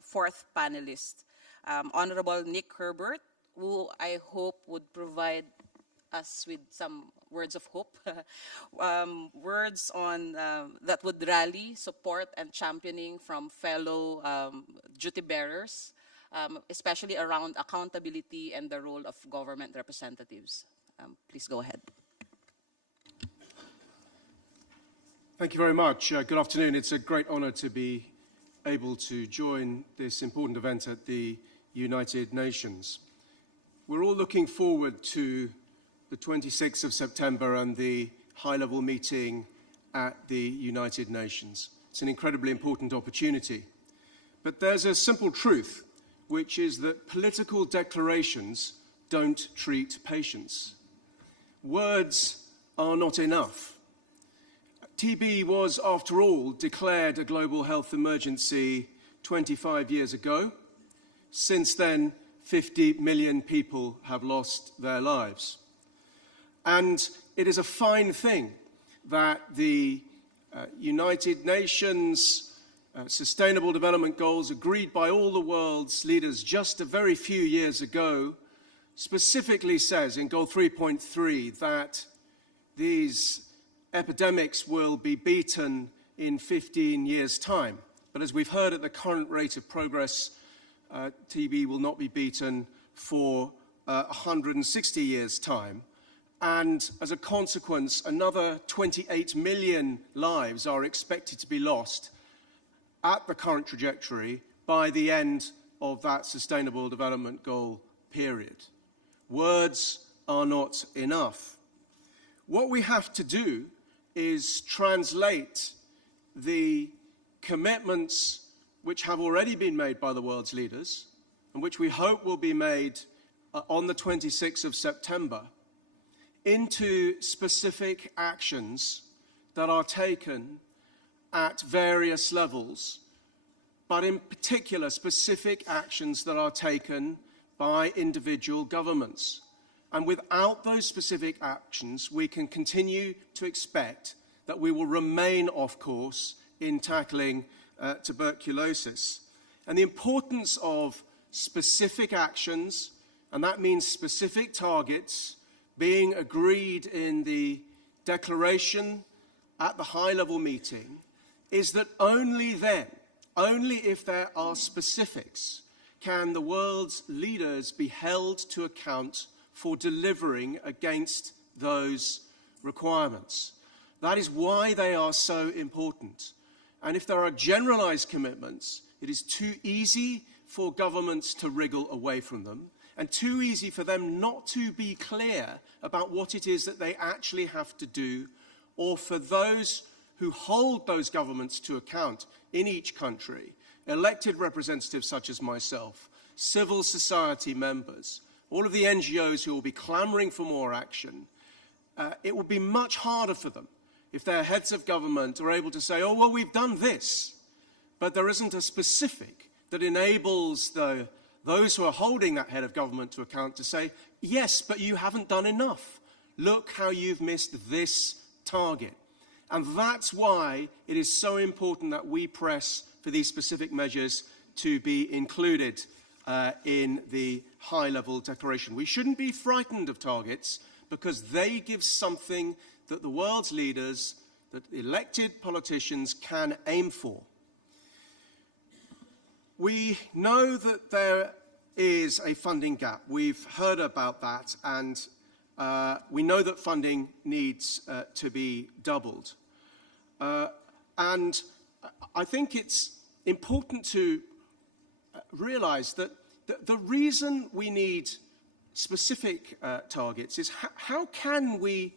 fourth panelist, Honorable Nick Herbert, who I hope would provide us with some words of hope, words on that would rally support and championing from fellow duty bearers, especially around accountability and the role of government representatives. Please go ahead. Thank you very much. Good afternoon. It's a great honor to be able to join this important event at the United Nations. We're all looking forward to the 26th of September and the high-level meeting at the United Nations. It's an incredibly important opportunity. But there's a simple truth, which is that political declarations don't treat patients. Words are not enough. TB was, after all, declared a global health emergency 25 years ago. Since then, 50 million people have lost their lives. And it is a fine thing that the United Nations Sustainable Development Goals, agreed by all the world's leaders just a very few years ago, specifically says in Goal 3.3 that these epidemics will be beaten in 15 years' time. But as we've heard, at the current rate of progress, TB will not be beaten for 160 years' time. And as a consequence, another 28 million lives are expected to be lost at the current trajectory by the end of that Sustainable Development Goal period. Words are not enough. What we have to do is translate the commitments which have already been made by the world's leaders and which we hope will be made on the 26th of September into specific actions that are taken at various levels, but in particular specific actions that are taken by individual governments. And without those specific actions, we can continue to expect that we will remain off course in tackling tuberculosis. And the importance of specific actions, and that means specific targets, being agreed in the declaration at the high-level meeting, is that only then, only if there are specifics, can the world's leaders be held to account for delivering against those requirements. That is why they are so important. And if there are generalized commitments, it is too easy for governments to wriggle away from them, and too easy for them not to be clear about what it is that they actually have to do, or for those who hold those governments to account in each country, elected representatives such as myself, civil society members, all of the NGOs who will be clamoring for more action, it will be much harder for them if their heads of government are able to say, oh, well, we've done this, but there isn't a specific that enables those who are holding that head of government to account to say, yes, but you haven't done enough. Look how you've missed this target. And that's why it is so important that we press for these specific measures to be included in the high-level declaration. We shouldn't be frightened of targets because they give something that the world's leaders, that elected politicians can aim for. We know that there is a funding gap. We've heard about that, and we know that funding needs to be doubled. And I think it's important to realize that the reason we need specific targets is how can we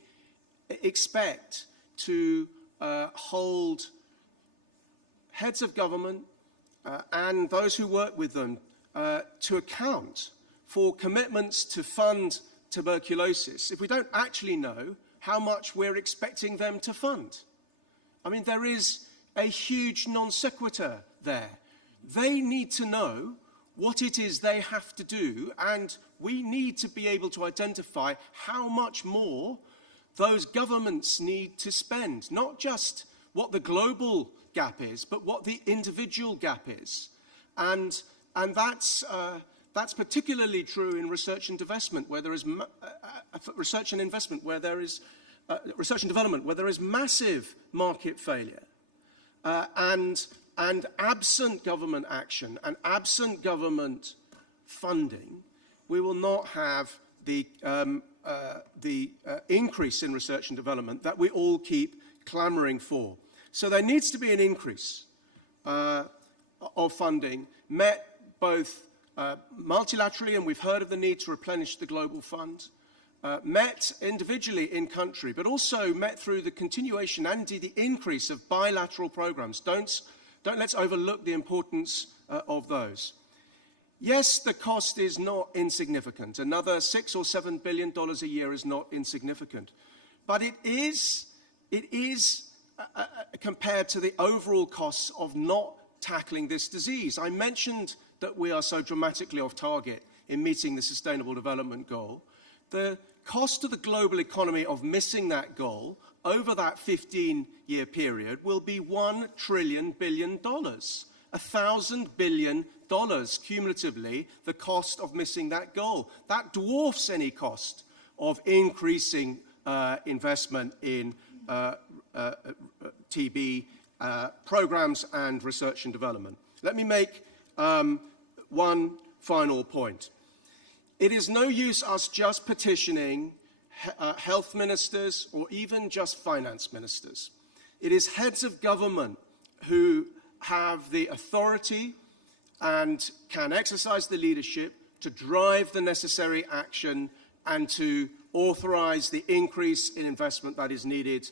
expect to hold heads of government and those who work with them to account for commitments to fund tuberculosis if we don't actually know how much we're expecting them to fund? I mean, there is a huge non sequitur there. They need to know what it is they have to do, and we need to be able to identify how much more those governments need to spend, not just what the global gap is, but what the individual gap is. And that's particularly true in research and investment, where there is research and investment, where there is research and development, where there is massive market failure, and absent government action and absent government funding, we will not have the increase in research and development that we all keep clamoring for. So there needs to be an increase of funding, met both multilaterally, and we've heard of the need to replenish the global fund, met individually in country, but also met through the continuation and indeed the increase of bilateral programs. Let's overlook the importance of those. Yes, the cost is not insignificant. Another $6 or $7 billion a year is not insignificant. But it is compared to the overall costs of not tackling this disease. I mentioned that we are so dramatically off target in meeting the Sustainable Development Goal. The cost to the global economy of missing that goal over that 15-year period will be $1 trillion. $1,000 billion cumulatively, the cost of missing that goal. That dwarfs any cost of increasing investment in TB programs and research and development. Let me make one final point. It is no use us just petitioning health ministers or even just finance ministers. It is heads of government who have the authority and can exercise the leadership to drive the necessary action and to authorize the increase in investment that is needed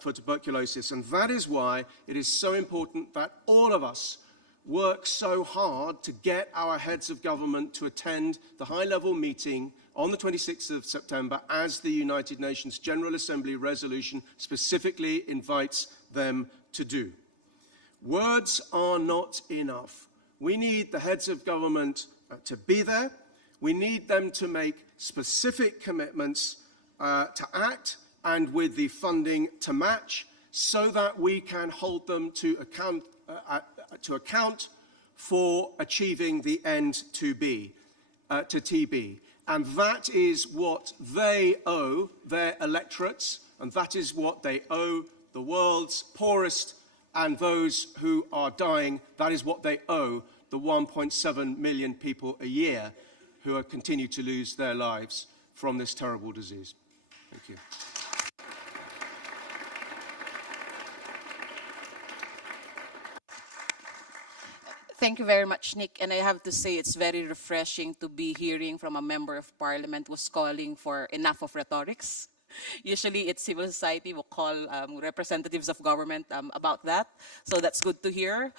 for tuberculosis. And that is why it is so important that all of us work so hard to get our heads of government to attend the high-level meeting on the 26th of September, as the United Nations General Assembly resolution specifically invites them to do. Words are not enough. We need the heads of government to be there. We need them to make specific commitments to act and with the funding to match, so that we can hold them to account for achieving the end to TB. And that is what they owe their electorates, and that is what they owe the world's poorest and those who are dying. That is what they owe the 1.7 million people a year who continue to lose their lives from this terrible disease. Thank you. Thank you very much, Nick. And I have to say it's very refreshing to be hearing from a member of parliament who's calling for enough of rhetorics. Usually it's civil society will call representatives of government about that. So that's good to hear.